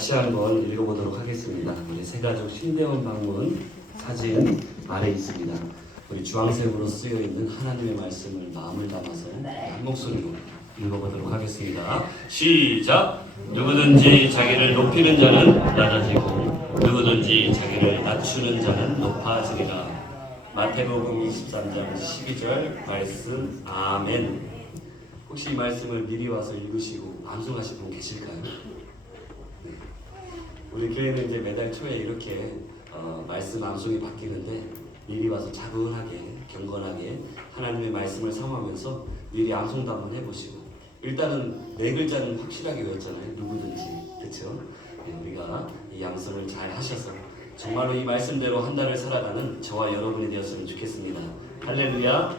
같이 한번 읽어보도록 하겠습니다. 우리 새가족 신대원 방문 사진 아래 있습니다. 우리 주황색으로 쓰여 있는 하나님의 말씀을 마음을 담아서 한 목소리로 읽어보도록 하겠습니다. 시작! 누구든지 자기를 높이는 자는 낮아지고 누구든지 자기를 낮추는 자는 높아지리라. 마태복음 23장 12절 말씀. 아멘. 혹시 이 말씀을 미리 와서 읽으시고 암송하신 분 계실까요? 네. 우리 교회는 이제 매달 초에 이렇게 말씀 암송이 바뀌는데 미리 와서 차분하게 경건하게 하나님의 말씀을 삼으면서 미리 암송도 한번 해보시고, 일단은 네 글자는 확실하게 외웠잖아요. 누구든지. 그렇죠? 네, 우리가 이 암송을 잘 하셔서 정말로 이 말씀대로 한 달을 살아가는 저와 여러분이 되었으면 좋겠습니다. 할렐루야.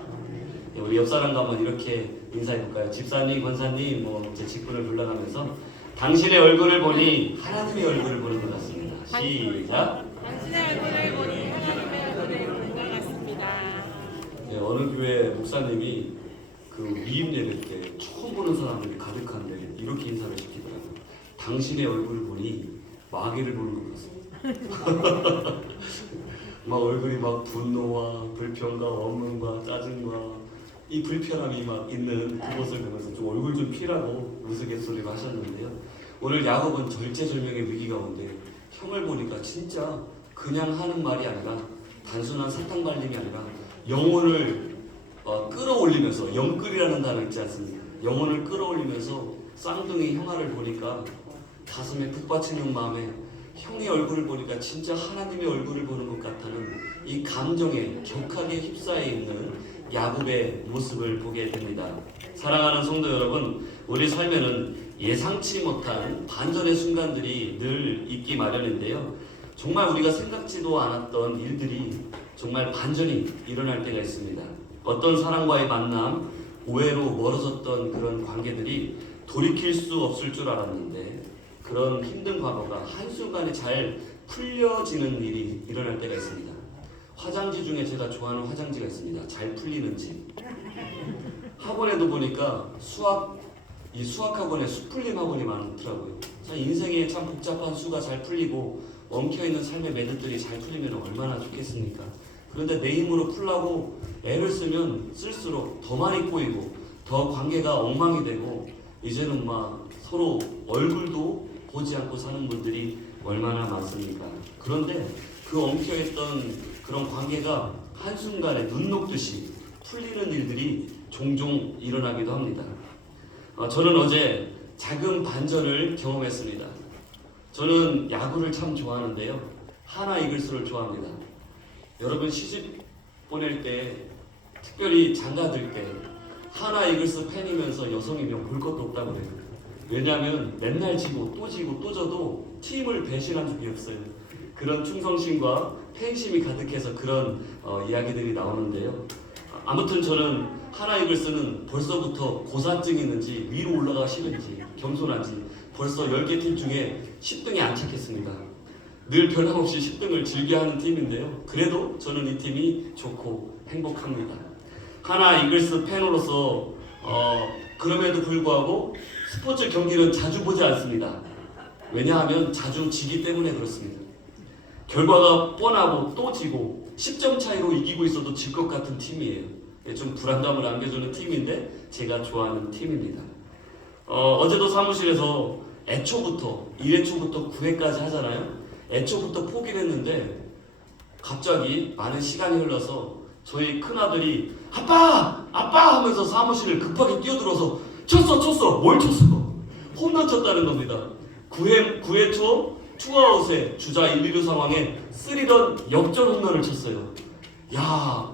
네, 우리 옆 사람과 한번 이렇게 인사해볼까요? 집사님, 권사님, 제 직분을 불러가면서 당신의 얼굴을 보니 하나님의 얼굴을 보는 것 같습니다. 시작. 당신의 얼굴을 보니 하나님의 얼굴을 보는 것 같습니다. 네, 어느 교회 목사님이 그 위임 예배 때 처음 보는 사람들이 가득한데 이렇게 인사를 시키더라고요. 당신의 얼굴을 보니 마귀를 보는 것 같습니다. 막 얼굴이 막 분노와 불평과 원망과 짜증과 이 불편함이 막 있는 그곳을 보면서 좀 얼굴 좀 피라고 우스갯소리로 하셨는데요. 오늘 야곱은 절체절명의 위기 가운데 형을 보니까 진짜 그냥 하는 말이 아니라 단순한 사탕 발림이 아니라 영혼을 끌어올리면서, 영끌이라는 단어 있지 않습니까? 영혼을 끌어올리면서 쌍둥이 형아를 보니까 가슴에 북받치는 마음에 형의 얼굴을 보니까 진짜 하나님의 얼굴을 보는 것 같다는 이 감정에 격하게 휩싸여 있는 야곱의 모습을 보게 됩니다. 사랑하는 성도 여러분, 우리 삶에는 예상치 못한 반전의 순간들이 늘 있기 마련인데요. 정말 우리가 생각지도 않았던 일들이 정말 반전이 일어날 때가 있습니다. 어떤 사람과의 만남, 오해로 멀어졌던 그런 관계들이 돌이킬 수 없을 줄 알았는데 그런 힘든 과거가 한순간에 잘 풀려지는 일이 일어날 때가 있습니다. 화장지 중에 제가 좋아하는 화장지가 있습니다. 잘 풀리는 집. 학원에도 보니까 수학 학원에 수풀림 학원이 많더라고요. 참 인생에 참 복잡한 수가 잘 풀리고 엉켜있는 삶의 매듭들이 잘 풀리면 얼마나 좋겠습니까? 그런데 내 힘으로 풀라고 애를 쓰면 쓸수록 더 많이 꼬이고 더 관계가 엉망이 되고 이제는 막 서로 얼굴도 보지 않고 사는 분들이 얼마나 많습니까? 그런데 그 엉켜있던 그런 관계가 한순간에 눈 녹듯이 풀리는 일들이 종종 일어나기도 합니다. 저는 어제 작은 반전을 경험했습니다. 저는 야구를 참 좋아하는데요. 하나 이글스를 좋아합니다. 여러분 시집 보낼 때, 특별히 장가들 때 하나 이글스 팬이면서 여성이면 볼 것도 없다고 그래요. 왜냐하면 맨날 지고 또 져도 팀을 배신한 적이 없어요. 그런 충성심과 팬심이 가득해서 그런 이야기들이 나오는데요. 아무튼 저는 하나 이글스는 벌써부터 고사증이 있는지 위로 올라가기 싫은지 겸손한지 벌써 10개 팀 중에 10등에 안착했습니다. 늘 변함없이 10등을 즐겨하는 팀인데요. 그래도 저는 이 팀이 좋고 행복합니다. 하나 이글스 팬으로서 그럼에도 불구하고 스포츠 경기는 자주 보지 않습니다. 왜냐하면 자주 지기 때문에 그렇습니다. 결과가 뻔하고 또 지고 10점 차이로 이기고 있어도 질 것 같은 팀이에요. 좀 불안감을 안겨주는 팀인데 제가 좋아하는 팀입니다. 어제도 사무실에서 애초부터 1회초부터 9회까지 하잖아요. 애초부터 포기를 했는데 갑자기 많은 시간이 흘러서 저희 큰아들이 아빠! 하면서 사무실을 급하게 뛰어들어서 쳤어! 뭘 쳤어? 홈런 쳤다는 겁니다. 9회 초 투아웃에 주자 1, 2루 상황에 3런 역전 홈런을 쳤어요. 야,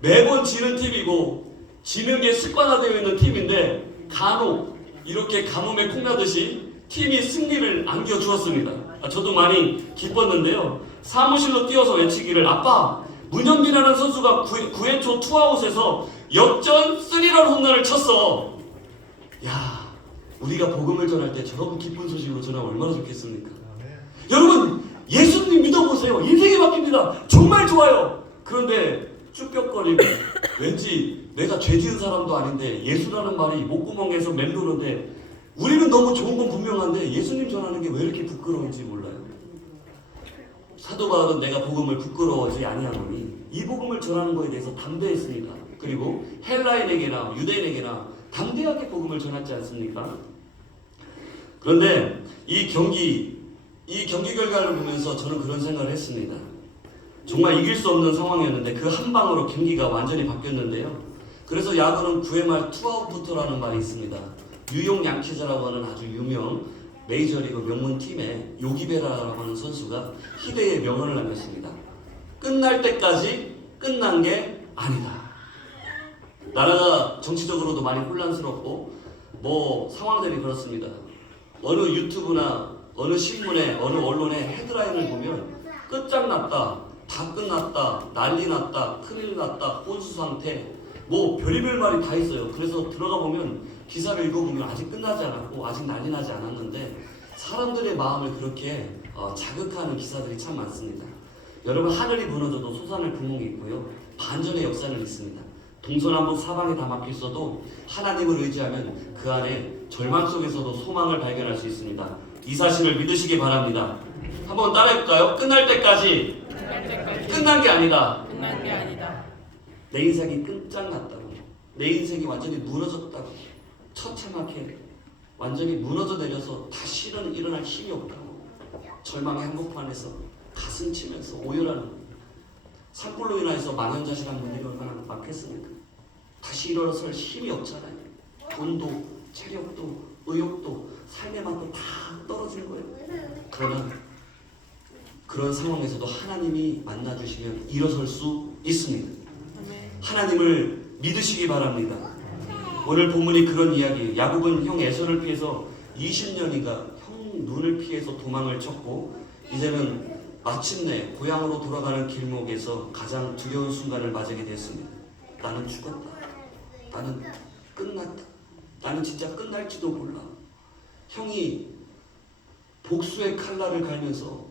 매번 지는 팀이고 지는 게 습관화되어 있는 팀인데 간혹 이렇게 가뭄에 콩나듯이 팀이 승리를 안겨주었습니다. 저도 많이 기뻤는데요. 사무실로 뛰어서 외치기를 아빠! 문현빈이라는 선수가 9회 초 투아웃에서 역전 3런 홈런을 쳤어. 야, 우리가 복음을 전할 때 저런 기쁜 소식으로 전하면 얼마나 좋겠습니까? 여러분, 예수님 믿어보세요. 인생이 바뀝니다. 정말 좋아요. 그런데 쭈뼛거리고 왠지 내가 죄 지은 사람도 아닌데 예수라는 말이 목구멍에서 맴도는데 우리는 너무 좋은 건 분명한데 예수님 전하는 게 왜 이렇게 부끄러운지 몰라요. 사도 바울은 내가 복음을 부끄러워하지 아니하노니 이 복음을 전하는 것에 대해서 담대했습니다. 그리고 헬라인에게나 유대인에게나 담대하게 복음을 전했지 않습니까? 그런데 이 경기 결과를 보면서 저는 그런 생각을 했습니다. 정말 이길 수 없는 상황이었는데 그 한 방으로 경기가 완전히 바뀌었는데요. 그래서 야구는 9회 말 투아웃부터라는 말이 있습니다. 뉴욕 양키즈라고 하는 아주 유명 메이저리그 명문 팀의 요기베라라고 하는 선수가 희대의 명언을 남겼습니다. 끝날 때까지 끝난 게 아니다. 나라가 정치적으로도 많이 혼란스럽고 상황들이 그렇습니다. 어느 유튜브나 어느 신문에 어느 언론의 헤드라인을 보면 끝장났다, 다 끝났다, 난리 났다, 큰일 났다, 혼수 상태, 별의별 말이 다 있어요. 그래서 들어가 보면 기사를 읽어보면 아직 끝나지 않았고 아직 난리 나지 않았는데 사람들의 마음을 그렇게 자극하는 기사들이 참 많습니다. 여러분, 하늘이 무너져도 솟아날 구멍이 있고요, 반전의 역사는 있습니다. 동서남북 사방에 다 막혀있어도 하나님을 의지하면 그 안에 절망 속에서도 소망을 발견할 수 있습니다. 이 사실을 믿으시기 바랍니다. 한번 따라해볼까요? 끝날 때까지 끝난 게 아니다. 끝난 게 아니다. 내 인생이 끝장났다고, 내 인생이 완전히 무너졌다고, 처참하게 완전히 무너져 내려서 다시는 일어날 힘이 없다고, 절망의 한복판에서 가슴 치면서 오열하는, 산불로 인해서 망연자실한 분들이 얼마나 많겠습니까? 다시 일어설 힘이 없잖아요. 돈도 체력도 의욕도 삶의 맛도 다 떨어진 거예요. 그러면 그런 상황에서도 하나님이 만나주시면 일어설 수 있습니다. 하나님을 믿으시기 바랍니다. 오늘 본문이 그런 이야기예요. 야곱은 형 에서를 피해서 20년인가 형 눈을 피해서 도망을 쳤고 이제는 마침내 고향으로 돌아가는 길목에서 가장 두려운 순간을 맞이하게 됐습니다. 나는 죽었다. 나는 끝났다. 나는 진짜 끝날지도 몰라. 형이 복수의 칼날을 갈면서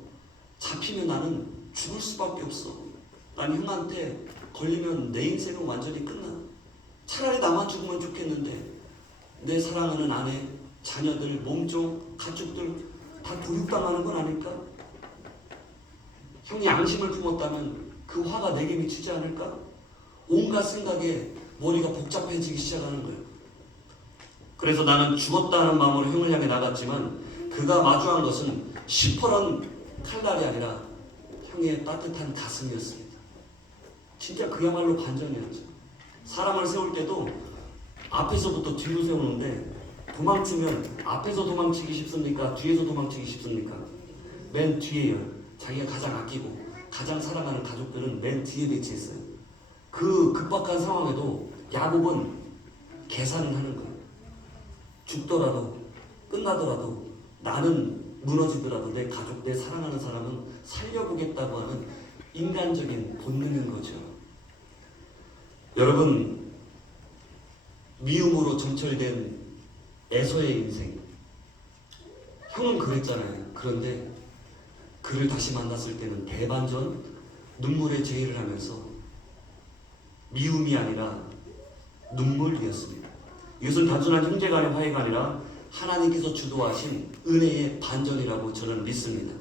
잡히면 나는 죽을 수밖에 없어. 난 형한테 걸리면 내 인생은 완전히 끝나. 차라리 나만 죽으면 좋겠는데 내 사랑하는 아내, 자녀들, 몸종, 가족들 다 도륙당하는 건 아닐까? 형이 양심을 품었다면 그 화가 내게 미치지 않을까? 온갖 생각에 머리가 복잡해지기 시작하는 거예요. 그래서 나는 죽었다 하는 마음으로 형을 향해 나갔지만 그가 마주한 것은 시퍼런 칼날이 아니라 형의 따뜻한 가슴이었습니다. 진짜 그야말로 반전이었죠. 사람을 세울 때도 앞에서부터 뒤로 세우는데 도망치면 앞에서 도망치기 쉽습니까? 뒤에서 도망치기 쉽습니까? 맨 뒤에요. 자기가 가장 아끼고 가장 사랑하는 가족들은 맨 뒤에 배치했어요. 그 급박한 상황에도 야곱은 계산을 하는 거예요. 죽더라도 끝나더라도 나는 무너지더라도 내 가족, 내 사랑하는 사람은 살려보겠다고 하는 인간적인 본능인 거죠. 여러분, 미움으로 점철된 에서의 인생, 형은 그랬잖아요. 그런데 그를 다시 만났을 때는 대반전, 눈물의 제의를 하면서 미움이 아니라 눈물이었습니다. 이것은 단순한 형제간의 화해가 아니라 하나님께서 주도하신 은혜의 반전이라고 저는 믿습니다.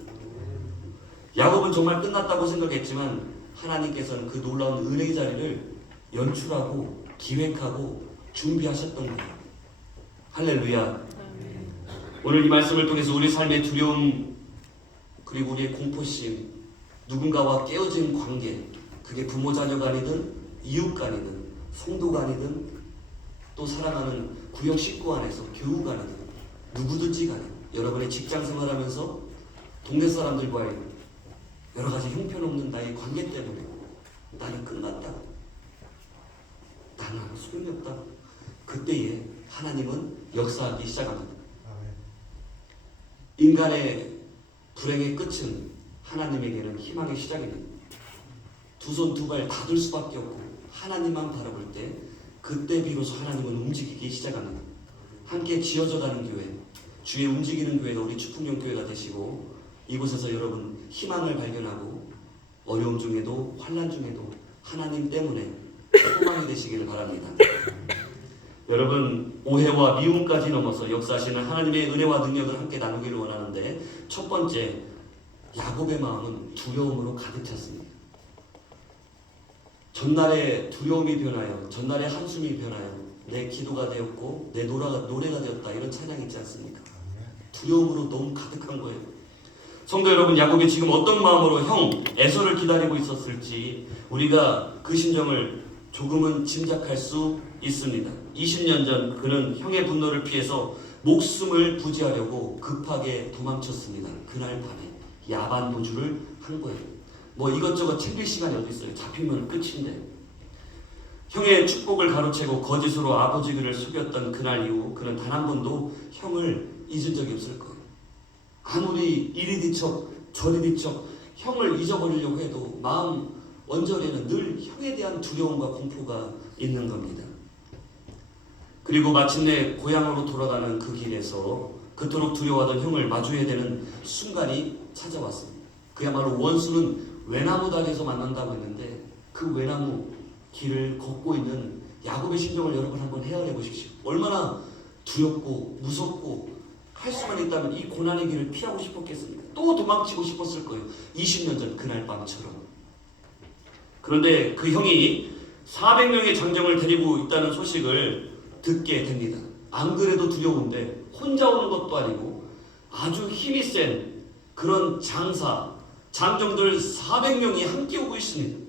야곱은 정말 끝났다고 생각했지만 하나님께서는 그 놀라운 은혜의 자리를 연출하고 기획하고 준비하셨던 거예요. 할렐루야. 오늘 이 말씀을 통해서 우리 삶의 두려움 그리고 우리의 공포심, 누군가와 깨어진 관계, 그게 부모 자녀가 아니든 이웃가 아니든 성도가 아니든 또 사랑하는 구역 식구 안에서 교우가 아니든 누구든지 간에 여러분의 직장 생활하면서 동네 사람들과의 여러 가지 형편없는 나의 관계 때문에 나는 끝났다. 나는 소용이 없다. 그때에 하나님은 역사하기 시작합니다. 인간의 불행의 끝은 하나님에게는 희망의 시작입니다. 두 손 두 발 다 들 수밖에 없고 하나님만 바라볼 때 그때 비로소 하나님은 움직이기 시작합니다. 함께 지어져가는 교회, 주의 움직이는 교회가 우리 축복령 교회가 되시고 이곳에서 여러분 희망을 발견하고 어려움 중에도 환난 중에도 하나님 때문에 소망이 되시기를 바랍니다. 여러분, 오해와 미움까지 넘어서 역사하시는 하나님의 은혜와 능력을 함께 나누기를 원하는데, 첫 번째, 야곱의 마음은 두려움으로 가득 찼습니다. 전날의 두려움이 변하여, 전날의 한숨이 변하여 내 기도가 되었고 내 노래가 되었다, 이런 찬양이 있지 않습니까? 두려움으로 너무 가득한 거예요. 성도 여러분, 야곱이 지금 어떤 마음으로 형 에서를 기다리고 있었을지 우리가 그 심정을 조금은 짐작할 수 있습니다. 20년 전 그는 형의 분노를 피해서 목숨을 부지하려고 급하게 도망쳤습니다. 그날 밤에 야반 도주를 한 거예요. 뭐 이것저것 챙길 시간이 어디 있어요? 잡히면 끝인데. 형의 축복을 가로채고 거짓으로 아버지 그를 속였던 그날 이후 그는 단 한 번도 형을 잊은 적이 없을 거예요. 아무리 이리 뒤척 저리 뒤척 형을 잊어버리려고 해도 마음 언저리에는 늘 형에 대한 두려움과 공포가 있는 겁니다. 그리고 마침내 고향으로 돌아가는 그 길에서 그토록 두려워하던 형을 마주해야 되는 순간이 찾아왔습니다. 그야말로 원수는 외나무 다리에서 만난다고 했는데, 그 외나무 길을 걷고 있는 야곱의 심정을 여러분 한번 헤아려 보십시오. 얼마나 두렵고 무섭고, 할 수만 있다면 이 고난의 길을 피하고 싶었겠습니까? 또 도망치고 싶었을 거예요. 20년 전 그날 밤처럼. 그런데 그 형이 400명의 장정을 데리고 있다는 소식을 듣게 됩니다. 안 그래도 두려운데 혼자 오는 것도 아니고 아주 힘이 센 그런 장정들 400명이 함께 오고 있습니다.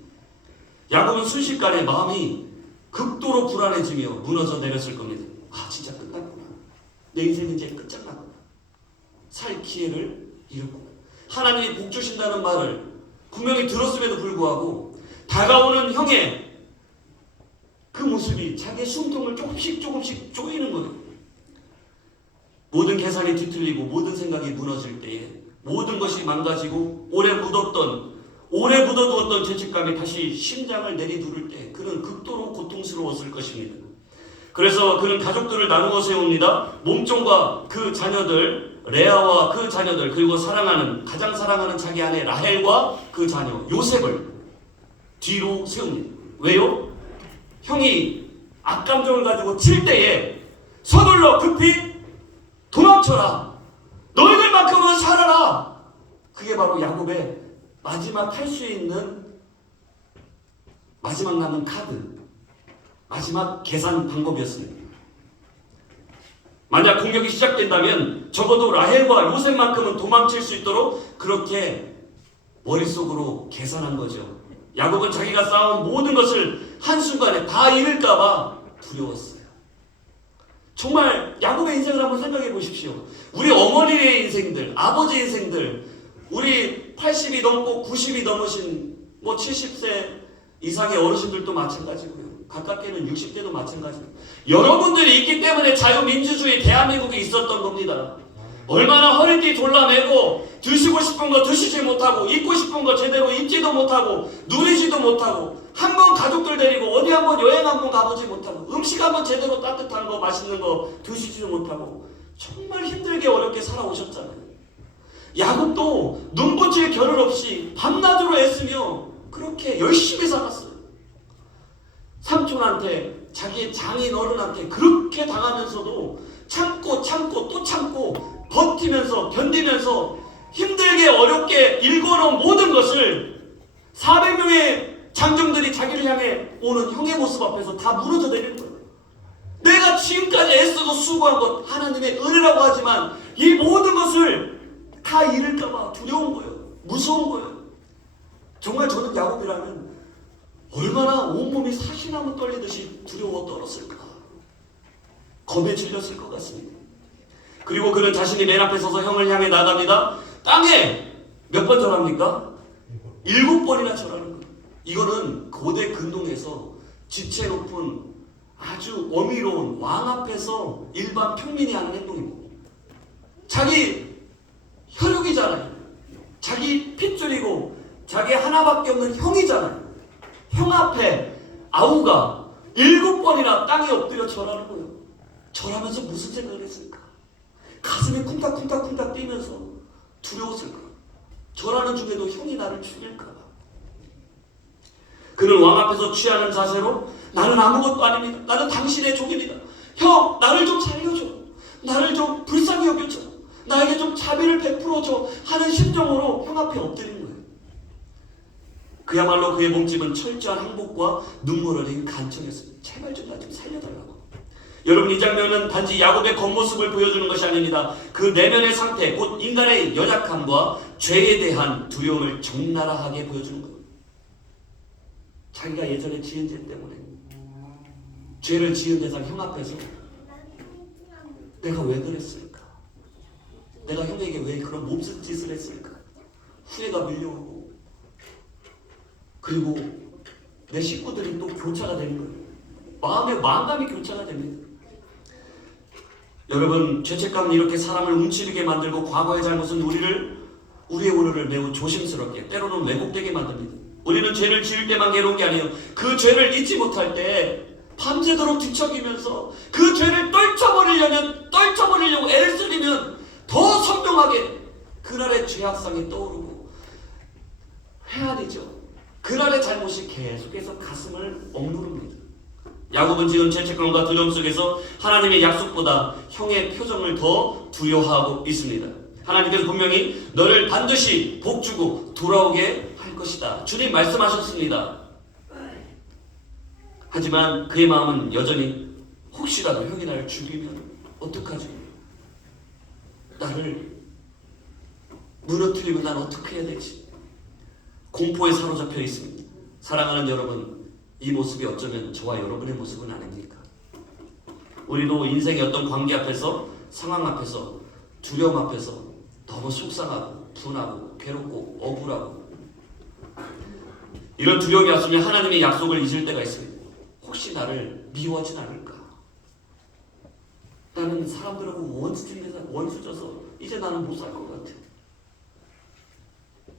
야곱은 순식간에 마음이 극도로 불안해지며 무너져 내렸을 겁니다. 아, 진짜 끝났구나. 내 인생은 이제 끝장났구나. 살 기회를 잃었구나. 하나님이 복 주신다는 말을 분명히 들었음에도 불구하고 다가오는 형의 그 모습이 자기의 숨통을 조금씩 조이는 거예요. 모든 계산이 뒤틀리고 모든 생각이 무너질 때에 모든 것이 망가지고 오래 묻어두었던 죄책감이 다시 심장을 내리두를 때 그는 극도로 고통스러웠을 것입니다. 그래서 그는 가족들을 나누어 세웁니다. 몸종과 그 자녀들, 레아와 그 자녀들, 그리고 가장 사랑하는 자기 아내 라헬과 그 자녀 요셉을 뒤로 세웁니다. 왜요? 형이 악감정을 가지고 칠 때에 서둘러 급히 도망쳐라. 너희들만큼은 살아라. 그게 바로 야곱의 마지막 할 수 있는 마지막 남은 카드, 마지막 계산 방법이었습니다. 만약 공격이 시작된다면 적어도 라헬과 요셉만큼은 도망칠 수 있도록 그렇게 머릿속으로 계산한 거죠. 야곱은 자기가 쌓은 모든 것을 한순간에 다 잃을까봐 두려웠어요. 정말 야곱의 인생을 한번 생각해 보십시오. 우리 어머니의 인생들, 아버지 인생들, 우리 80이 넘고 90이 넘으신 70세 이상의 어르신들도 마찬가지고요. 가깝게는 60대도 마찬가지고요. 여러분들이 있기 때문에 자유민주주의 대한민국이 있었던 겁니다. 얼마나 허리띠 졸라매고 드시고 싶은 거 드시지 못하고 입고 싶은 거 제대로 입지도 못하고 누리지도 못하고 한 번 가족들 데리고 어디 한번 여행 한번 가보지 못하고 음식 한번 제대로 따뜻한 거 맛있는 거 드시지도 못하고 정말 힘들게 어렵게 살아오셨잖아요. 야곱도 눈붙일 겨를 없이 밤낮으로 애쓰며 그렇게 열심히 살았어요. 삼촌한테 자기 장인 어른한테 그렇게 당하면서도 참고 또 참고 버티면서 견디면서 힘들게 어렵게 일궈놓은 모든 것을 400명의 장정들이 자기를 향해 오는 형의 모습 앞에서 다 무너져 내리는 거예요. 내가 지금까지 애쓰고 수고한 것 하나님의 은혜라고 하지만 이 모든 것을 다 잃을까봐 두려운 거예요. 무서운 거예요. 정말 저는 야곱이라면 얼마나 온몸이 사시나무 떨리듯이 두려워 떨었을까. 겁에 질렸을 것 같습니다. 그리고 그는 자신이 맨 앞에 서서 형을 향해 나갑니다. 땅에 몇 번 절합니까? 7번이나 절하는 거예요. 이거는 고대 근동에서 지체 높은 아주 어미로운 왕 앞에서 일반 평민이 하는 행동입니다. 자기 혈육이잖아요. 자기 핏줄이고 자기 하나밖에 없는 형이잖아요. 형 앞에 아우가 7번이나 땅에 엎드려 절하는 거예요. 절하면서 무슨 생각을 했을까? 가슴이 쿵닥쿵닥쿵닥 뛰면서 두려웠을까? 절하는 중에도 형이 나를 죽일까? 그는 왕 앞에서 취하는 자세로 나는 아무것도 아닙니다. 나는 당신의 종입니다. 형, 나를 좀 살려줘. 나를 좀 불쌍히 여겨줘. 나에게 좀 자비를 베풀어줘 하는 심정으로 형 앞에 엎드린 거예요. 그야말로 그의 몸집은 철저한 항복과 눈물 어린 간청이었습니다. 제발 좀 나 좀 살려달라고. 여러분, 이 장면은 단지 야곱의 겉모습을 보여주는 것이 아닙니다. 그 내면의 상태, 곧 인간의 연약함과 죄에 대한 두려움을 적나라하게 보여주는 거예요. 자기가 예전에 지은 죄 때문에 죄를 지은 대상 형 앞에서 내가 왜 그랬을까? 내가 형에게 왜 그런 몹쓸 짓을 했을까? 후회가 밀려오고, 그리고 내 식구들이 또 교차가 되는 거예요. 마음의 마음감이 교차가 됩니다. 여러분, 죄책감은 이렇게 사람을 움츠리게 만들고 과거의 잘못은 우리의 오늘을 매우 조심스럽게, 때로는 왜곡되게 만듭니다. 우리는 죄를 지을 때만 괴로운 게 아니에요. 그 죄를 잊지 못할 때 밤새도록 뒤척이면서 그 죄를 떨쳐버리려고 애를 쓰리면 더 선명하게 그날의 죄악상이 떠오르고 회한이죠. 그날의 잘못이 계속해서 가슴을 억누릅니다. 야곱은 지금 죄책감과 두려움 속에서 하나님의 약속보다 형의 표정을 더 두려워하고 있습니다. 하나님께서 분명히 너를 반드시 복주고 돌아오게 할 것이다, 주님 말씀하셨습니다. 하지만 그의 마음은 여전히 혹시라도 형이 나를 죽이면 어떡하지? 나를 무너뜨리면 난 어떻게 해야 되지? 공포에 사로잡혀 있습니다. 사랑하는 여러분, 이 모습이 어쩌면 저와 여러분의 모습은 아닙니까? 우리도 인생의 어떤 관계 앞에서, 상황 앞에서, 두려움 앞에서 너무 속상하고 분하고 괴롭고 억울하고, 이런 두려움이 왔으면 하나님의 약속을 잊을 때가 있습니다. 혹시 나를 미워하진 않을까? 나는 사람들하고 원수져서 이제 나는 못 살 것 같아.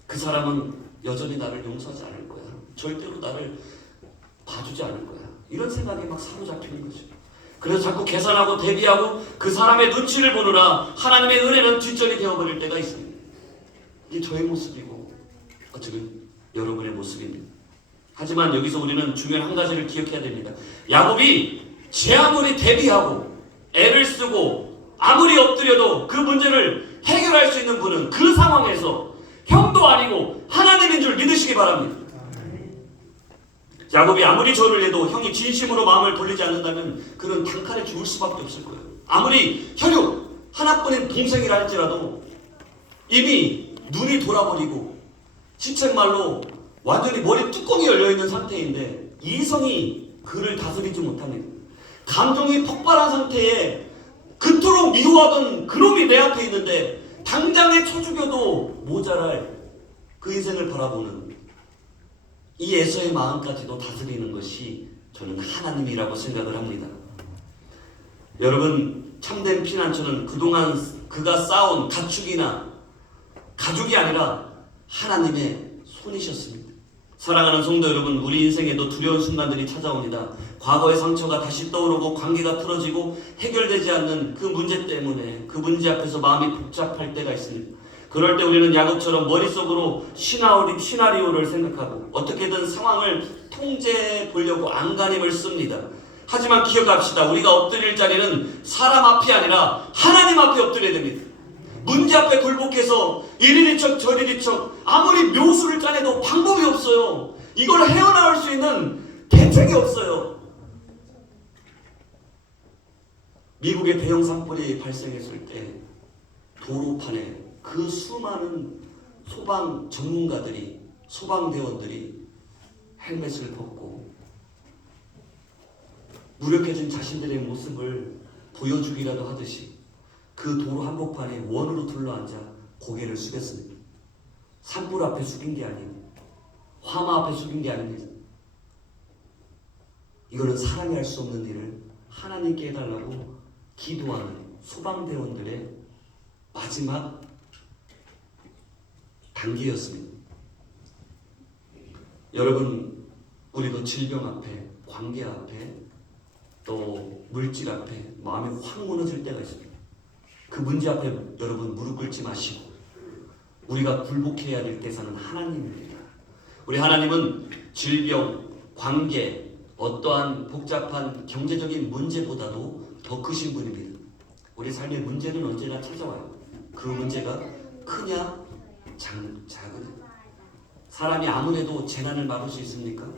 그 사람은 여전히 나를 용서하지 않을 거야. 절대로 나를 봐주지 않을 거야. 이런 생각에 막 사로잡히는 거죠. 그래서 자꾸 계산하고 대비하고 그 사람의 눈치를 보느라 하나님의 은혜는 뒷전이 되어버릴 때가 있습니다. 이게 저의 모습이고 어쩌면 여러분의 모습입니다. 하지만 여기서 우리는 중요한 한 가지를 기억해야 됩니다. 야곱이 제 아무리 대비하고 애를 쓰고 아무리 엎드려도 그 문제를 해결할 수 있는 분은 그 상황에서 형도 아니고 하나님인 줄 믿으시기 바랍니다. 야곱이 아무리 절을 해도 형이 진심으로 마음을 돌리지 않는다면 그는 단칼에 죽을 수밖에 없을 거예요. 아무리 혈육 하나뿐인 동생이라 할지라도 이미 눈이 돌아버리고 시쳇말로 완전히 머리 뚜껑이 열려있는 상태인데 이성이 그를 다스리지 못합니다. 감정이 폭발한 상태에 그토록 미워하던 그놈이 내 앞에 있는데 당장에 쳐 죽여도 모자랄 그 인생을 바라보는 이 에서의 마음까지도 다스리는 것이 저는 하나님이라고 생각을 합니다. 여러분, 참된 피난처는 그동안 그가 쌓아온 가축이나 가족이 아니라 하나님의 손이셨습니다. 사랑하는 성도 여러분, 우리 인생에도 두려운 순간들이 찾아옵니다. 과거의 상처가 다시 떠오르고 관계가 틀어지고 해결되지 않는 그 문제 때문에 그 문제 앞에서 마음이 복잡할 때가 있습니다. 그럴 때 우리는 야곱처럼 머릿속으로 시나리오를 생각하고 어떻게든 상황을 통제해 보려고 안간힘을 씁니다. 하지만 기억합시다. 우리가 엎드릴 자리는 사람 앞이 아니라 하나님 앞에 엎드려야 됩니다. 문제 앞에 굴복해서 이리리 척 저리리 척 아무리 묘수를 짜내도 방법이 없어요. 이걸 헤어나올 수 있는 대책이 없어요. 미국의 대형 산불이 발생했을 때 도로판에 그 수많은 소방 전문가들이, 소방대원들이 헬멧을 벗고 무력해진 자신들의 모습을 보여주기라도 하듯이 그 도로 한복판에 원으로 둘러앉아 고개를 숙였습니다. 산불 앞에 숙인 게 아닙니다. 화마 앞에 숙인 게 아닙니다. 이거는 사람이 할 수 없는 일을 하나님께 해달라고 기도하는 소방대원들의 마지막 단계였습니다. 여러분, 우리도 질병 앞에, 관계 앞에, 또 물질 앞에 마음이 확 무너질 때가 있습니다. 그 문제 앞에 여러분 무릎 꿇지 마시고 우리가 굴복해야 될 대상은 하나님입니다. 우리 하나님은 질병, 관계, 어떠한 복잡한 경제적인 문제보다도 더 크신 분입니다. 우리 삶의 문제는 언제나 찾아와요. 그 문제가 크냐 작으냐. 사람이 아무래도 재난을 막을 수 있습니까?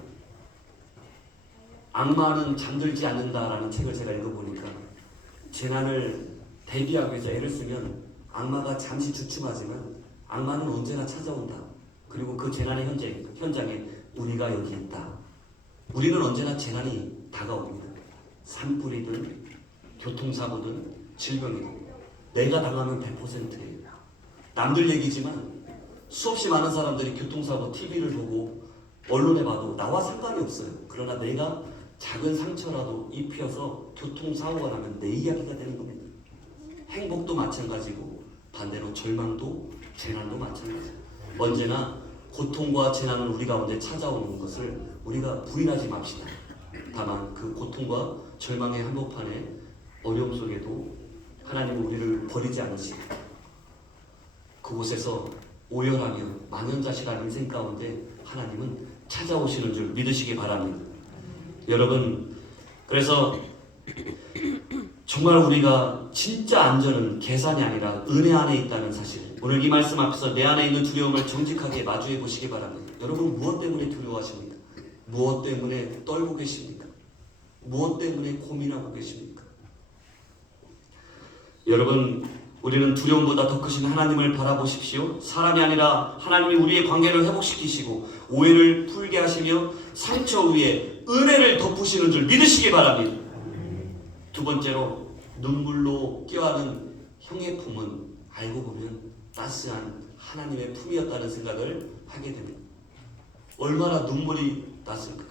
악마는 잠들지 않는다라는 책을 제가 읽어보니까 재난을 대비하기 위해서 애를 쓰면 악마가 잠시 주춤하지만 악마는 언제나 찾아온다. 그리고 그 재난의 현장에 우리가 여기 있다. 우리는 언제나 재난이 다가옵니다. 산불이든 교통사고든 질병이든 내가 당하면 100%예요. 남들 얘기지만 수없이 많은 사람들이 교통사고 TV를 보고 언론에 봐도 나와 상관이 없어요. 그러나 내가 작은 상처라도 입혀서 교통사고가 나면 내 이야기가 되는 겁니다. 행복도 마찬가지고 반대로 절망도 재난도 마찬가지예요. 언제나 고통과 재난은 우리 가운데 찾아오는 것을 우리가 부인하지 맙시다. 다만 그 고통과 절망의 한복판에 어려움 속에도 하나님은 우리를 버리지 않으시고 그곳에서 오열하며 망연자실한 인생 가운데 하나님은 찾아오시는 줄 믿으시기 바랍니다. 여러분, 그래서 정말 우리가 진짜 안전은 계산이 아니라 은혜 안에 있다는 사실, 오늘 이 말씀 앞에서 내 안에 있는 두려움을 정직하게 마주해 보시기 바랍니다. 여러분, 무엇 때문에 두려워하십니까? 무엇 때문에 떨고 계십니까? 무엇 때문에 고민하고 계십니까? 여러분, 우리는 두려움보다 더 크신 하나님을 바라보십시오. 사람이 아니라 하나님이 우리의 관계를 회복시키시고 오해를 풀게 하시며 상처 위에 은혜를 덮으시는 줄 믿으시기 바랍니다. 두 번째로, 눈물로 껴안은 형의 품은 알고 보면 따스한 하나님의 품이었다는 생각을 하게 됩니다. 얼마나 눈물이 났을까요?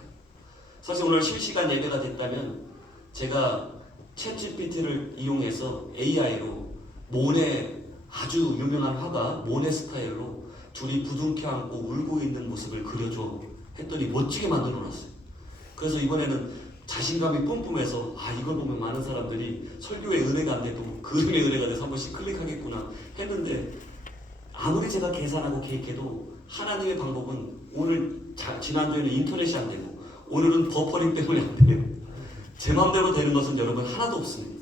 사실 오늘 실시간 예배가 됐다면 제가 챗GPT를 이용해서 AI로 모네, 아주 유명한 화가 모네 스타일로 둘이 부둥켜 안고 울고 있는 모습을 그려줘 했더니 멋지게 만들어 놨어요. 그래서 이번에는 자신감이 뿜뿜해서 이걸 보면 많은 사람들이 설교의 은혜가 안 돼도 그림의 은혜가 돼서 한 번씩 클릭하겠구나 했는데, 아무리 제가 계산하고 계획해도 하나님의 방법은 오늘 지난주에는 인터넷이 안 되고 오늘은 버퍼링 때문에 안 돼요. 제 마음대로 되는 것은 여러분 하나도 없습니다.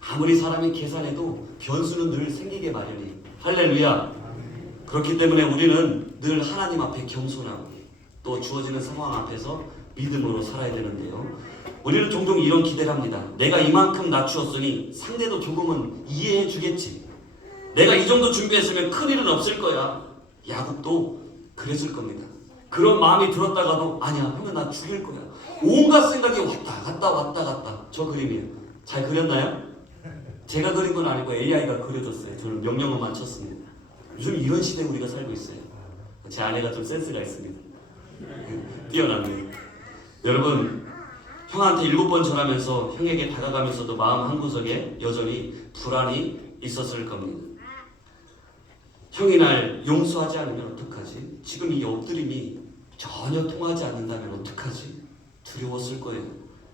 아무리 사람이 계산해도 변수는 늘 생기게 마련이에요. 할렐루야. 그렇기 때문에 우리는 늘 하나님 앞에 겸손하고 또 주어지는 상황 앞에서 믿음으로 살아야 되는데요. 우리는 종종 이런 기대를 합니다. 내가 이만큼 낮추었으니 상대도 조금은 이해해 주겠지. 내가 이 정도 준비했으면 큰일은 없을 거야. 야곱도 그랬을 겁니다. 그런 마음이 들었다가도 아니야, 형은 나 죽일 거야. 온갖 생각이 왔다 갔다. 저 그림이에요. 잘 그렸나요? 제가 그린 건 아니고 AI가 그려줬어요. 저는 명령어만 쳤습니다. 요즘 이런 시대에 우리가 살고 있어요. 제 아내가 좀 센스가 있습니다. 뛰어납니다. 여러분, 형한테 7번 전하면서 형에게 다가가면서도 마음 한구석에 여전히 불안이 있었을 겁니다. 형이 날 용서하지 않으면 어떡하지? 지금 이 엎드림이 전혀 통하지 않는다면 어떡하지? 두려웠을 거예요.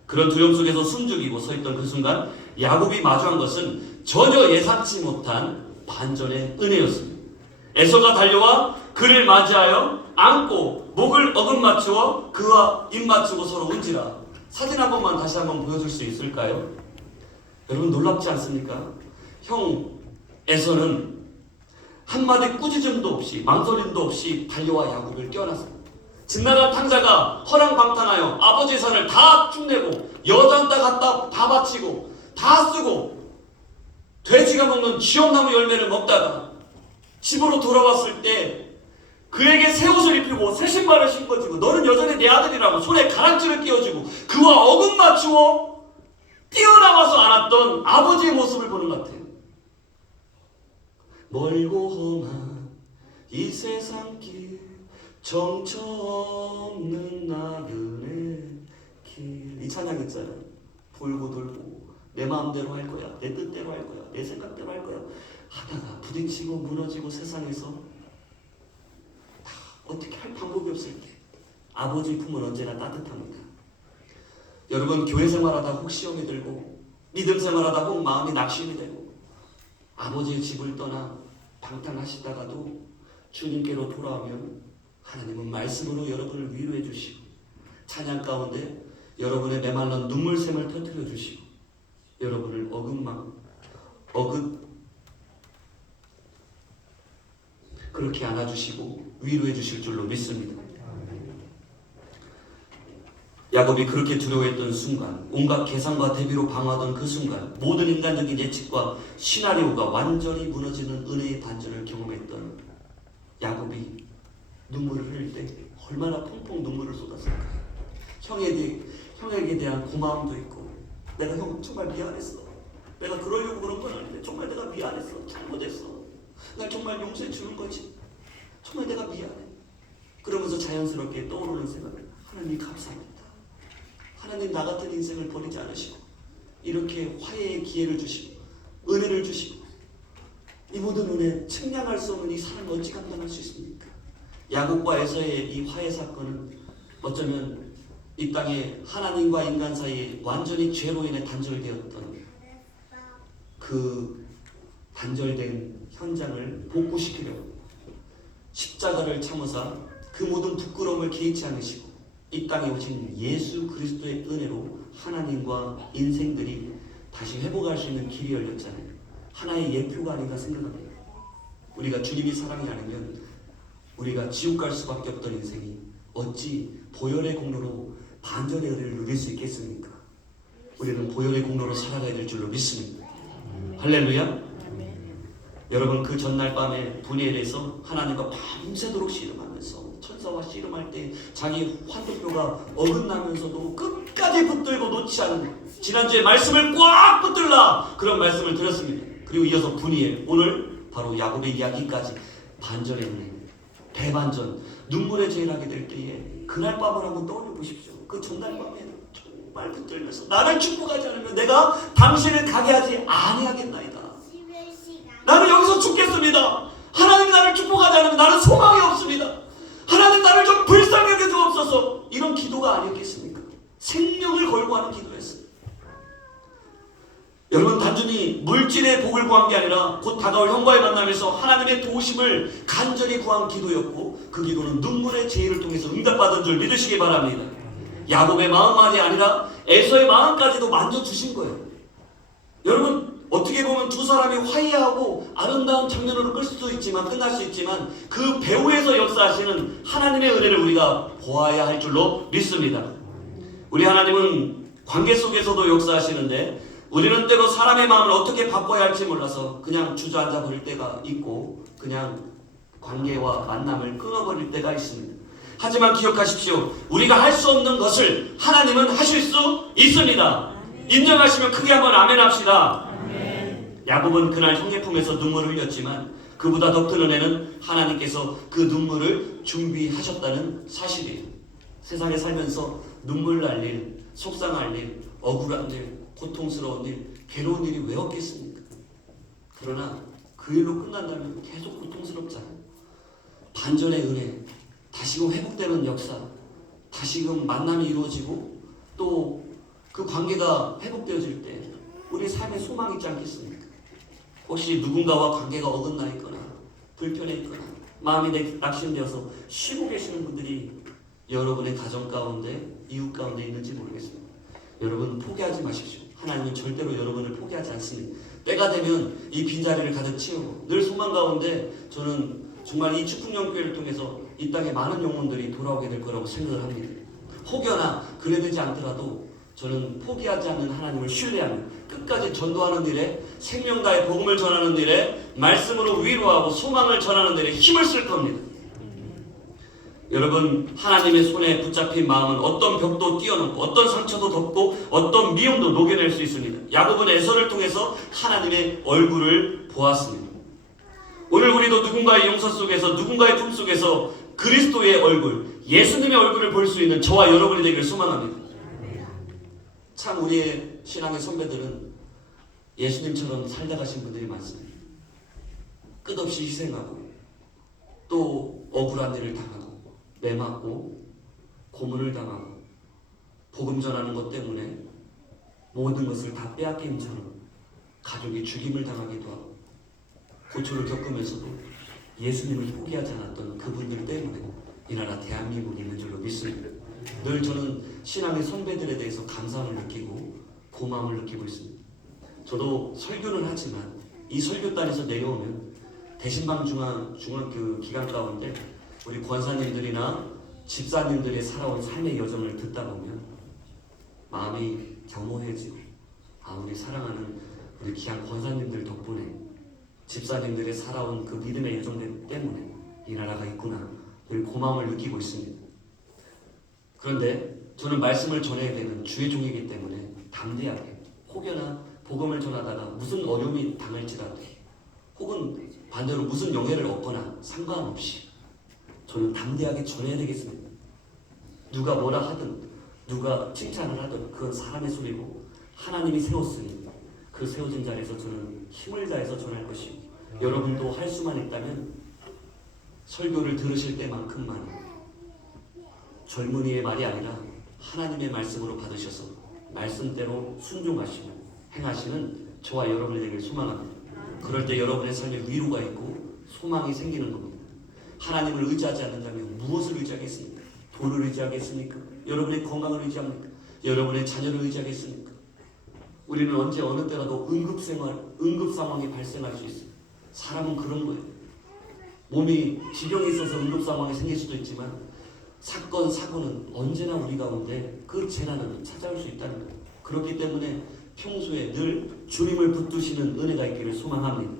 그런 두려움 속에서 숨죽이고 서 있던 그 순간 야곱이 마주한 것은 전혀 예상치 못한 반전의 은혜였습니다. 에서가 달려와 그를 맞이하여 안고 목을 어긋맞추어 그와 입맞추고 서로 운지라. 사진 한 번만 다시 한번 보여줄 수 있을까요? 여러분, 놀랍지 않습니까? 형 에서는 한마디 꾸짖음도 없이 망설임도 없이 달려와 야곱을 껴안았습니다. 진나라 탕자가 허랑방탕하여 아버지의 산을 다 축내고 여잔 따 갖다 다 바치고 다 쓰고 돼지가 먹는 쥐엄나무 열매를 먹다가 집으로 돌아왔을 때 그에게 새 옷을 입히고 새 신발을 신겨주고 너는 여전히 내 아들이라고 손에 가락지를 끼워주고 그와 어긋 맞추어 뛰어나와서 안았던 아버지의 모습을 보는 것 같아요. 멀고 험한 이 세상 길, 정처 없는 나그네 길. 이 찬양 있잖아요. 돌고 돌고 내 마음대로 할 거야, 내 뜻대로 할 거야, 내 생각대로 할 거야 하다가 부딪히고 무너지고 세상에서 다 어떻게 할 방법이 없을 때 아버지 품은 언제나 따뜻합니다. 여러분, 교회 생활하다 혹 시험이 들고 믿음 생활하다 혹 마음이 낙심이 되고 아버지의 집을 떠나 방탕하시다가도 주님께로 돌아오면 하나님은 말씀으로 여러분을 위로해 주시고 찬양 가운데 여러분의 메말른 눈물샘을 터뜨려 주시고 여러분을 그렇게 안아주시고 위로해 주실 줄로 믿습니다. 야곱이 그렇게 두려워했던 순간, 온갖 계산과 대비로 방어하던 그 순간, 모든 인간적인 예측과 시나리오가 완전히 무너지는 은혜의 반전을 경험했던 야곱이 눈물을 흘릴 때 얼마나 펑펑 눈물을 쏟았을까. 형에게 대한 고마움도 있고, 내가 형 정말 미안했어, 내가 그러려고 그런 건 아닌데 정말 내가 미안했어, 잘못했어, 날 정말 용서해 주는 거지, 정말 내가 미안해. 그러면서 자연스럽게 떠오르는 생각을, 하나님 감사합니다. 하나님 나 같은 인생을 버리지 않으시고 이렇게 화해의 기회를 주시고 은혜를 주시고, 이 모든 은혜 측량할 수 없는 이 사랑을 어찌 감당할 수 있습니까? 야곱과 에서의 이 화해 사건은 어쩌면 이 땅에 하나님과 인간 사이에 완전히 죄로 인해 단절되었던 그 단절된 현장을 복구시키려고 십자가를 참으사 그 모든 부끄러움을 개의치 않으시고 이 땅에 오신 예수 그리스도의 은혜로 하나님과 인생들이 다시 회복할 수 있는 길이 열렸잖아요. 하나의 예표가 아닌가 생각합니다. 우리가 주님이 사랑이 아니면 우리가 지옥 갈 수밖에 없던 인생이 어찌 보혈의 공로로 반전의 은혜를 누릴 수 있겠습니까? 우리는 보혈의 공로로 살아가야 될 줄로 믿습니다. 할렐루야. 여러분, 그 전날 밤에 분이엘에서 하나님과 밤새도록 씨름하면서 천사와 씨름할 때 자기 환도표가 어긋나면서도 끝까지 붙들고 놓지 않은, 지난주에 말씀을 꽉 붙들라 그런 말씀을 드렸습니다. 그리고 이어서 분이엘, 오늘 바로 야곱의 이야기까지 반전의 은혜, 대반전, 눈물의 죄를 하게 될 때에 그날 밤을 한번 떠올려 보십시오. 그 전날 밤에 정말 붙들면서 나를 축복하지 않으면 내가 당신을 가게 하지 아니하겠나이다. 나는 여기서 죽겠습니다. 하나님 나를 축복하지 않으면 나는 소망이 없습니다. 하나님 나를 좀 불쌍히 여겨 주옵소서. 이런 기도가 아니었겠습니까? 생명을 걸고 하는 기도였어요. 여러분, 단순히 물질의 복을 구한 게 아니라 곧 다가올 형과의 만남에서 하나님의 도우심을 간절히 구한 기도였고, 그 기도는 눈물의 제의를 통해서 응답받은 줄 믿으시기 바랍니다. 야곱의 마음만이 아니라 에서의 마음까지도 만져주신 거예요. 여러분, 어떻게 보면 두 사람이 화해하고 아름다운 장면으로 끝날 수 있지만 그 배후에서 역사하시는 하나님의 은혜를 우리가 보아야 할 줄로 믿습니다. 우리 하나님은 관계 속에서도 역사하시는데, 우리는 때로 사람의 마음을 어떻게 바꿔야 할지 몰라서 그냥 주저앉아 버릴 때가 있고, 그냥 관계와 만남을 끊어버릴 때가 있습니다. 하지만 기억하십시오. 우리가 할 수 없는 것을 하나님은 하실 수 있습니다. 인정하시면 크게 한번 아멘 합시다. 야곱은 그날 형의 품에서 눈물을 흘렸지만 그보다 더 큰 은혜는 하나님께서 그 눈물을 준비하셨다는 사실이에요. 세상에 살면서 눈물 날 일, 속상할 일, 억울한 일, 고통스러운 일, 괴로운 일이 왜 없겠습니까? 그러나 그 일로 끝난다면 계속 고통스럽잖아요. 반전의 은혜, 다시금 회복되는 역사, 다시금 만남이 이루어지고 또 그 관계가 회복되어질 때 우리 삶에 소망이 있지 않겠습니까? 혹시 누군가와 관계가 어긋나 있거나 불편해 있거나 마음이 낙심되어서 쉬고 계시는 분들이 여러분의 가정 가운데, 이웃 가운데 있는지 모르겠습니다. 여러분, 포기하지 마십시오. 하나님은 절대로 여러분을 포기하지 않습니다. 때가 되면 이 빈자리를 가득 채우고, 늘 소망 가운데 저는 정말 이 축복영교회를 통해서 이 땅에 많은 영혼들이 돌아오게 될 거라고 생각을 합니다. 혹여나 그래 되지 않더라도 저는 포기하지 않는 하나님을 신뢰하며 끝까지 전도하는 일에, 생명 다해 복음을 전하는 일에, 말씀으로 위로하고 소망을 전하는 일에 힘을 쓸 겁니다. 여러분, 하나님의 손에 붙잡힌 마음은 어떤 벽도 뛰어넘고 어떤 상처도 덮고 어떤 미움도 녹여낼 수 있습니다. 야곱은 에서를 통해서 하나님의 얼굴을 보았습니다. 오늘 우리도 누군가의 용서 속에서, 누군가의 품 속에서 그리스도의 얼굴, 예수님의 얼굴을 볼 수 있는 저와 여러분이 되기를 소망합니다. 참 우리의 신앙의 선배들은 예수님처럼 살다 가신 분들이 많습니다. 끝없이 희생하고 또 억울한 일을 당하고 매맞고 고문을 당하고 복음 전하는 것 때문에 모든 것을 다 빼앗긴 처럼 가족이 죽임을 당하기도 하고 고초를 겪으면서도 예수님을 포기하지 않았던 그분들 때문에 이 나라 대한민국이 있는 줄로 믿습니다. 늘 저는 신앙의 선배들에 대해서 감사함을 느끼고 고마움을 느끼고 있습니다. 저도 설교는 하지만 이 설교단에서 내려오면 대신방 중학교 기간 가운데 우리 권사님들이나 집사님들이 살아온 삶의 여정을 듣다 보면 마음이 겸허해지고 우리 사랑하는 우리 귀한 권사님들 덕분에 집사님들이 살아온 그 믿음의 여정 때문에 이 나라가 있구나 늘 고마움을 느끼고 있습니다. 그런데 저는 말씀을 전해야 되는 주의 종이기 때문에 담대하게 혹여나 복음을 전하다가 무슨 어려움이 당할지라도 혹은 반대로 무슨 영예를 얻거나 상관없이 저는 담대하게 전해야 되겠습니다. 누가 뭐라 하든 누가 칭찬을 하든 그건 사람의 소리고 하나님이 세웠으니 그 세워진 자리에서 저는 힘을 다해서 전할 것이고 여러분도 할 수만 있다면 설교를 들으실 때만큼만 젊은이의 말이 아니라 하나님의 말씀으로 받으셔서 말씀대로 순종하시며 행하시는 저와 여러분이 되길 소망합니다. 그럴 때 여러분의 삶에 위로가 있고 소망이 생기는 겁니다. 하나님을 의지하지 않는다면 무엇을 의지하겠습니까? 돈을 의지하겠습니까? 여러분의 건강을 의지합니까? 여러분의 자녀를 의지하겠습니까? 우리는 언제 어느 때라도 응급 상황이 발생할 수 있어요. 사람은 그런 거예요. 몸이 지병이 있어서 응급 상황이 생길 수도 있지만 사건, 사고는 언제나 우리 가운데 그 재난은 찾아올 수 있다는 거예요. 그렇기 때문에 평소에 늘 주님을 붙드시는 은혜가 있기를 소망합니다.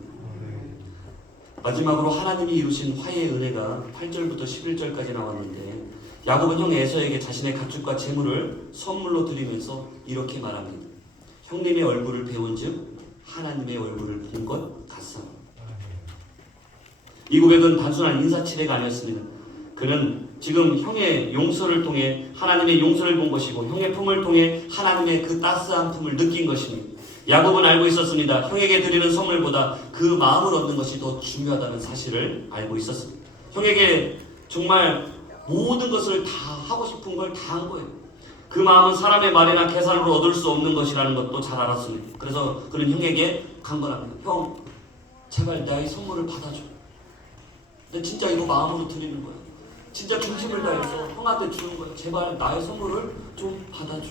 마지막으로 하나님이 이루신 화해의 은혜가 8절부터 11절까지 나왔는데 야곱은 형 에서에게 자신의 가축과 재물을 선물로 드리면서 이렇게 말합니다. 형님의 얼굴을 배운즉 하나님의 얼굴을 본 것 같사. 이 고백은 단순한 인사치레가 아니었습니다. 그는 지금 형의 용서를 통해 하나님의 용서를 본 것이고 형의 품을 통해 하나님의 그 따스한 품을 느낀 것입니다. 야곱은 알고 있었습니다. 형에게 드리는 선물보다 그 마음을 얻는 것이 더 중요하다는 사실을 알고 있었습니다. 형에게 정말 모든 것을 다 하고 싶은 걸 다 한 거예요. 그 마음은 사람의 말이나 계산으로 얻을 수 없는 것이라는 것도 잘 알았습니다. 그래서 그는 형에게 간건합니다. 형, 제발 나의 선물을 받아줘. 근데 진짜 이거 마음으로 드리는 거야. 진짜 중심을 다해서 형한테 주는 거야. 제발 나의 선물을 좀 받아줘.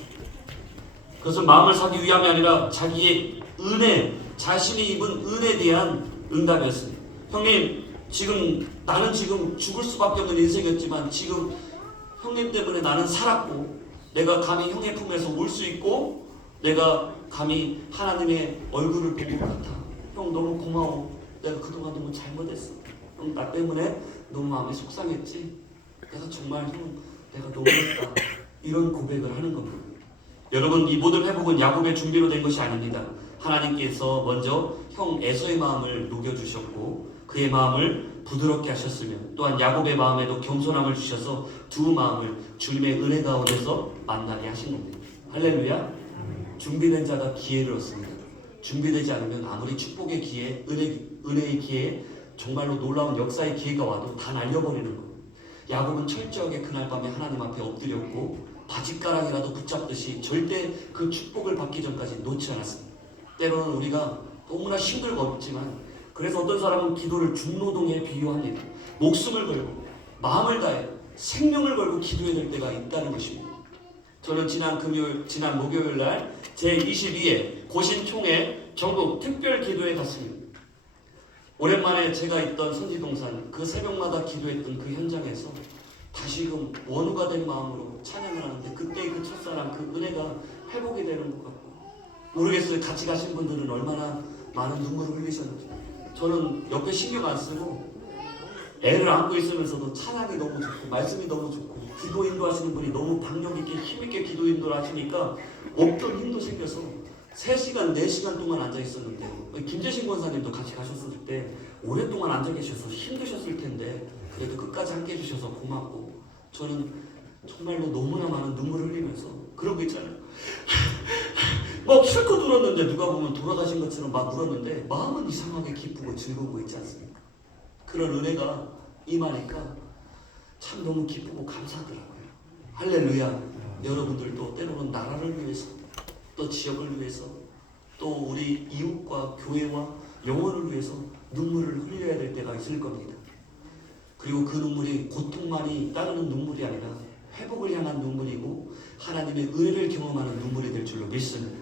그것은 마음을 사기 위함이 아니라 자기의 은혜, 자신이 입은 은혜에 대한 응답이었습니다. 형님, 나는 지금 죽을 수밖에 없는 인생이었지만 지금 형님 때문에 나는 살았고 내가 감히 형의 품에서 울 수 있고 내가 감히 하나님의 얼굴을 본 것 같아. 형 너무 고마워. 내가 그동안 너무 잘못했어. 형 나 때문에 너무 마음이 속상했지. 내가 정말 형 내가 너무했다. 이런 고백을 하는 겁니다. 여러분, 이 모든 회복은 야곱의 준비로 된 것이 아닙니다. 하나님께서 먼저 형 에서의 마음을 녹여주셨고 그의 마음을 부드럽게 하셨으며 또한 야곱의 마음에도 겸손함을 주셔서 두 마음을 주님의 은혜 가운데서 만나게 하신 겁니다. 할렐루야. 준비된 자가 기회를 얻습니다. 준비되지 않으면 아무리 축복의 기회, 은혜의 기회, 정말로 놀라운 역사의 기회가 와도 다 날려버리는 거예요. 야곱은 철저하게 그날 밤에 하나님 앞에 엎드렸고 바짓가랑이라도 붙잡듯이 절대 그 축복을 받기 전까지 놓지 않았습니다. 때로는 우리가 너무나 힘들고 없지만 그래서 어떤 사람은 기도를 중노동에 비유합니다. 목숨을 걸고 마음을 다해 생명을 걸고 기도해야 될 때가 있다는 것입니다. 저는 지난 목요일 날 제22회 고신총회 전국 특별 기도에 갔습니다. 오랜만에 제가 있던 선지동산 그 새벽마다 기도했던 그 현장에서 다시금 원우가 된 마음으로 찬양을 하는데 그때의 그 첫사랑 그 은혜가 회복이 되는 것 같고 모르겠어요. 같이 가신 분들은 얼마나 많은 눈물을 흘리셨는지. 저는 옆에 신경 안 쓰고 애를 안고 있으면서도 찬양이 너무 좋고 말씀이 너무 좋고 기도 인도하시는 분이 너무 박력 있게 힘 있게 기도 인도를 하시니까 없던 힘도 생겨서 3시간, 4시간 동안 앉아 있었는데 김재신 권사님도 같이 가셨을 때 오랫동안 앉아 계셔서 힘드셨을 텐데 그래도 끝까지 함께 해주셔서 고맙고 저는 정말로 너무나 많은 눈물을 흘리면서 그러고 있잖아요. 막 실컷 울었는데 누가 보면 돌아가신 것처럼 막 울었는데 마음은 이상하게 기쁘고 즐거우고 있지 않습니까? 그런 은혜가 임하니까 참 너무 기쁘고 감사하더라고요. 할렐루야. 여러분들도 때로는 나라를 위해서 또 지역을 위해서 또 우리 이웃과 교회와 영혼을 위해서 눈물을 흘려야 될 때가 있을 겁니다. 그리고 그 눈물이 고통만이 따르는 눈물이 아니라 회복을 향한 눈물이고 하나님의 은혜를 경험하는 눈물이 될 줄로 믿습니다.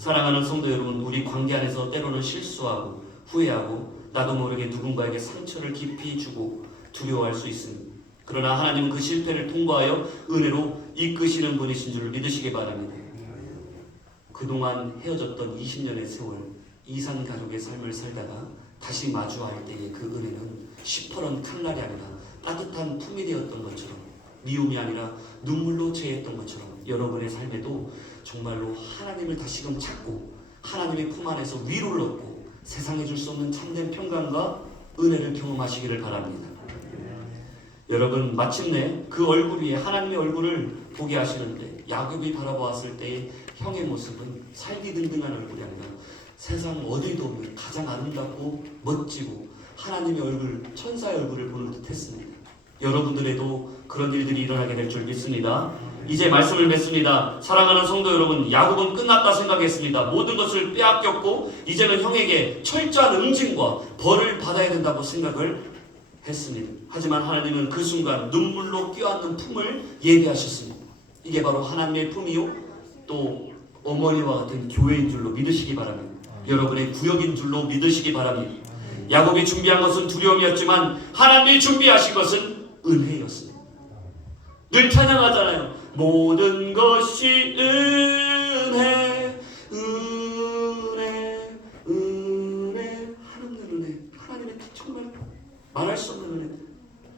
사랑하는 성도 여러분, 우리 관계 안에서 때로는 실수하고 후회하고 나도 모르게 누군가에게 상처를 깊이 주고 두려워할 수 있습니다. 그러나 하나님은 그 실패를 통과하여 은혜로 이끄시는 분이신 줄을 믿으시기 바랍니다. 그동안 헤어졌던 20년의 세월, 이산 가족의 삶을 살다가 다시 마주할 때의 그 은혜는 시퍼런 칼날이 아니라 따뜻한 품이 되었던 것처럼, 미움이 아니라 눈물로 채했던 것처럼 여러분의 삶에도 정말로 하나님을 다시금 찾고 하나님의 품 안에서 위로를 얻고 세상에 줄 수 없는 참된 평강과 은혜를 경험하시기를 바랍니다. 여러분, 마침내 그 얼굴 위에 하나님의 얼굴을 보게 하시는데 야곱이 바라보았을 때의 형의 모습은 살기등등한 얼굴이 아니라 세상 어디도 없는 가장 아름답고 멋지고 하나님의 얼굴, 천사의 얼굴을 보는 듯 했습니다. 여러분들에도 그런 일들이 일어나게 될 줄 믿습니다. 이제 말씀을 맺습니다. 사랑하는 성도 여러분, 야곱은 끝났다 생각했습니다. 모든 것을 빼앗겼고 이제는 형에게 철저한 응징과 벌을 받아야 된다고 생각을 했습니다. 하지만 하나님은 그 순간 눈물로 껴안는 품을 예비하셨습니다. 이게 바로 하나님의 품이요 또 어머니와 같은 교회인 줄로 믿으시기 바랍니다. 여러분의 구역인 줄로 믿으시기 바랍니다. 야곱이 준비한 것은 두려움이었지만 하나님이 준비하신 것은 은혜였습니다. 늘 찬양하잖아요. 모든 것이 은혜, 은혜, 은혜, 한없는 은혜. 하나님의 정말 말할 수 없는 은혜.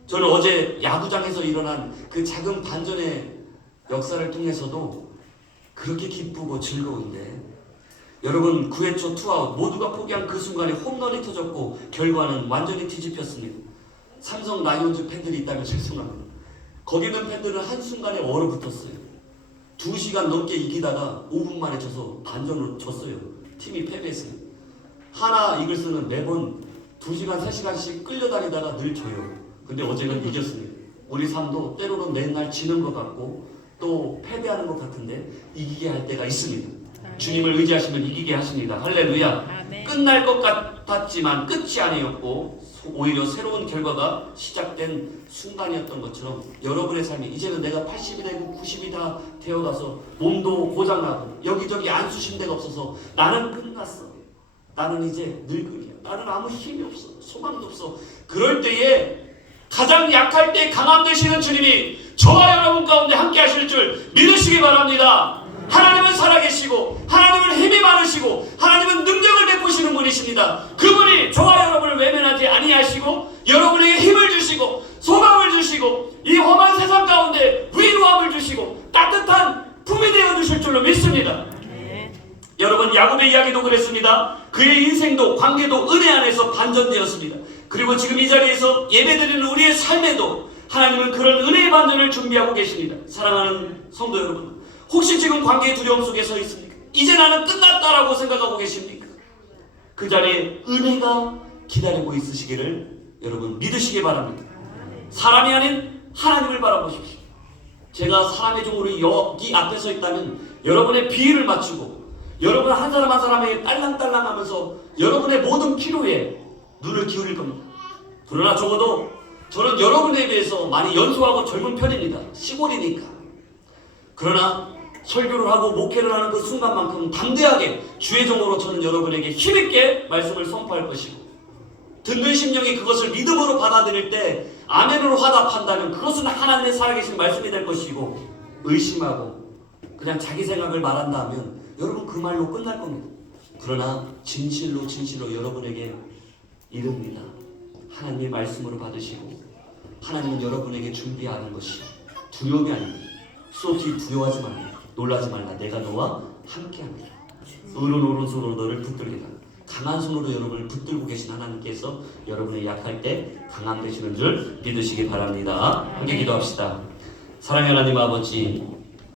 저는 어제 야구장에서 일어난 그 작은 반전의 역사를 통해서도 그렇게 기쁘고 즐거운데, 여러분 9회 초 투아웃 모두가 포기한 그 순간에 홈런이 터졌고 결과는 완전히 뒤집혔습니다. 삼성 라이온즈 팬들이 있다면 죄송합니다. 거기 있는 팬들은 한순간에 얼어붙었어요. 2시간 넘게 이기다가 5분 만에 져서 반전으로 졌어요. 팀이 패배했어요. 하나 이글스는 매번 2시간, 3시간씩 끌려다니다가 늘 져요. 근데 어제는 이겼습니다. 우리 삶도 때로는 맨날 지는 것 같고 또 패배하는 것 같은데 이기게 할 때가 있습니다. 주님을 의지하시면 이기게 하십니다. 할렐루야. 아멘. 끝날 것 같았지만 끝이 아니었고 오히려 새로운 결과가 시작된 순간이었던 것처럼 여러분의 삶이 이제는 내가 80이 되고 90이 다 되어가서 몸도 고장나고 여기저기 안쑤신 데가 없어서 나는 끝났어. 나는 이제 늙은이야. 나는 아무 힘이 없어. 소망도 없어. 그럴 때에 가장 약할 때 강함 되시는 주님이 저와 여러분 가운데 함께 하실 줄 믿으시기 바랍니다. 하나님은 살아계시고 하나님은 힘이 많으시고 하나님은 능력을 베푸시는 분이십니다. 그분이 저와 여러분을 외면하지 아니하시고 여러분에게 힘을 주시고 소망을 주시고 이 험한 세상 가운데 위로함을 주시고 따뜻한 품이 되어 주실 줄로 믿습니다. 여러분, 야곱의 이야기도 그랬습니다. 그의 인생도 관계도 은혜 안에서 반전되었습니다. 그리고 지금 이 자리에서 예배드리는 우리의 삶에도 하나님은 그런 은혜의 반전을 준비하고 계십니다. 사랑하는 성도 여러분, 혹시 지금 관계의 두려움 속에 서 있습니까? 이제 나는 끝났다라고 생각하고 계십니까? 그 자리에 은혜가 기다리고 있으시기를 여러분 믿으시기 바랍니다. 사람이 아닌 하나님을 바라보십시오. 제가 사람의 종으로 여기 앞에 서 있다면 여러분의 비위를 맞추고 여러분 한 사람 한 사람에게 딸랑딸랑 하면서 여러분의 모든 필요에 눈을 기울일 겁니다. 그러나 적어도 저는 여러분에 비해서 많이 연소하고 젊은 편입니다. 시골이니까. 그러나 설교를 하고 목회를 하는 그 순간만큼 담대하게 주의 종으로 저는 여러분에게 힘있게 말씀을 선포할 것이고 듣는 심령이 그것을 믿음으로 받아들일 때 아멘으로 화답한다면 그것은 하나님의 살아계신 말씀이 될 것이고, 의심하고 그냥 자기 생각을 말한다 하면 여러분 그 말로 끝날 겁니다. 그러나 진실로 여러분에게 이릅니다. 하나님의 말씀으로 받으시고 하나님은 여러분에게 준비하는 것이 두려움이 아닙니다. 쏟기 두려워하지 말라. 놀라지 말라. 내가 너와 함께합니다. 의로운 오른손으로 너를 붙들리라. 강한 손으로 여러분을 붙들고 계신 하나님께서 여러분의 약할 때 강함 되시는 줄 믿으시기 바랍니다. 함께 기도합시다. 사랑의 하나님 아버지,